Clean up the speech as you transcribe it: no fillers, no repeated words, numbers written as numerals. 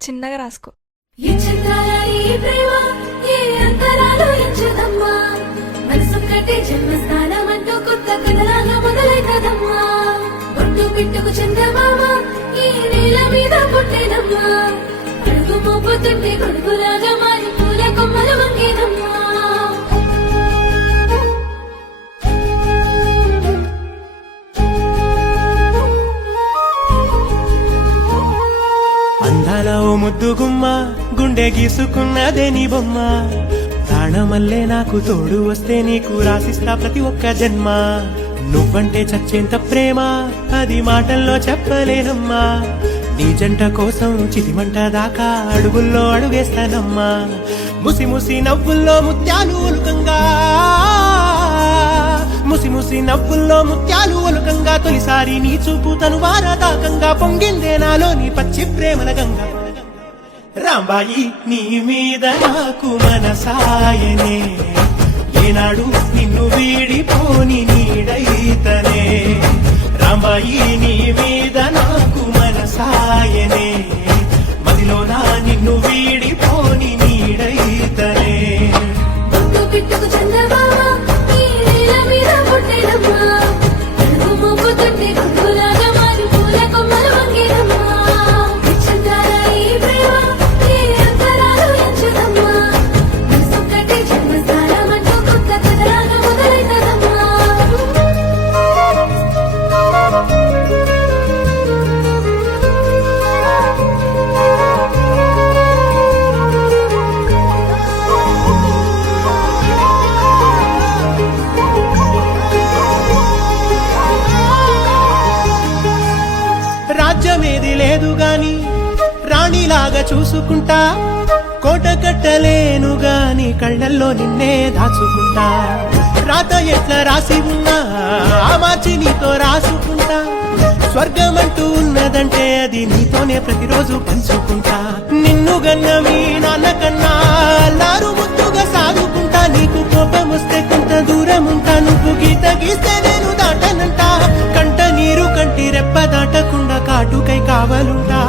చిన్నగా రాసుకో. జన్మస్థానమంటూ కొత్త కథలాగా మొదలైతదమ్మా. బొట్టు పిట్టుకు చందమామ ఈ నేల మీద పుట్టేనమ్మా. అడుగు మోపుతుంటే గొడుగులాగా మారి పూల కొమ్మలు వంగేనమ్మా. అందాల ఓ ముద్దు గుమ్మ గుండె గీసుకున్నదే నీ బొమ్మ. ప్రాణమల్లే నాకు తోడు వస్తే నీకు రాసిస్తా ప్రతి ఒక్క జన్మ. నువ్వంటే చచ్చేంత ప్రేమ అది మాటల్లో చెప్పలేనమ్మా. నీ జంట కోసం చితిమంట దాకా అడుగుల్లో అడుగేస్తానమ్మా. ముసి ముసి నవ్వుల్లో ముత్యాలు ఒలుకంగా, ముసి ముసి నవ్వుల్లో ముత్యాలు ఒలుకంగా తొలిసారి నీ చూపు తను వారదాకంగా పొంగిందే నాలో నీ పచ్చి ప్రేమల గంగా. రాంబాయి నీ మీద నాకు మనసాయనే, ఏనాడు నిన్ను వీడిపోని నీడైతనే. రాంబాయి నీ మీద నాకు మనసాయనే, మదిలోనా నిన్ను వీడిపోని నీడైతనే. బొట్టు పిట్టుకు చందమామ ఈ నేల మీద పుట్టేనమ్మా. అడుగు మోపుతుంటే గొడుగులాగా మారి పూల కొమ్మలు వంగేనమ్మా. చందాల ఈ ప్రేమ ఏ అంతరాలు ఎంచుదమ్మా. మనసొక్కటే జన్మస్థానమంటూ కొత్త కథలాగా మొదలైతదమ్మా. రాజ్యమేది లేదు గాని రాణిలాగా చూసుకుంటా. కోట కట్టలేను గాని కళ్ళల్లో నిన్నే దాచుకుంటా. రాత ఎట్లా రాసి ఉన్నా ఆ మార్చి నీతో రాసుకుంటా. స్వర్గమంటూ ఉన్నదంటే అది నీతోనే ప్రతిరోజు పంచుకుంటా. నిన్ను గన్న మీ నాన్న కన్నా అల్లారు ముద్దుగా సాగుకుంటా. నీకు కోపం వస్తే కొంత దూరం ఉంటా. నువ్వు గీత గీస్తే నేను దాటనంటా. కంట నీరు కంటి రెప్ప దాటకుండా కాటుకై కావలుంటా.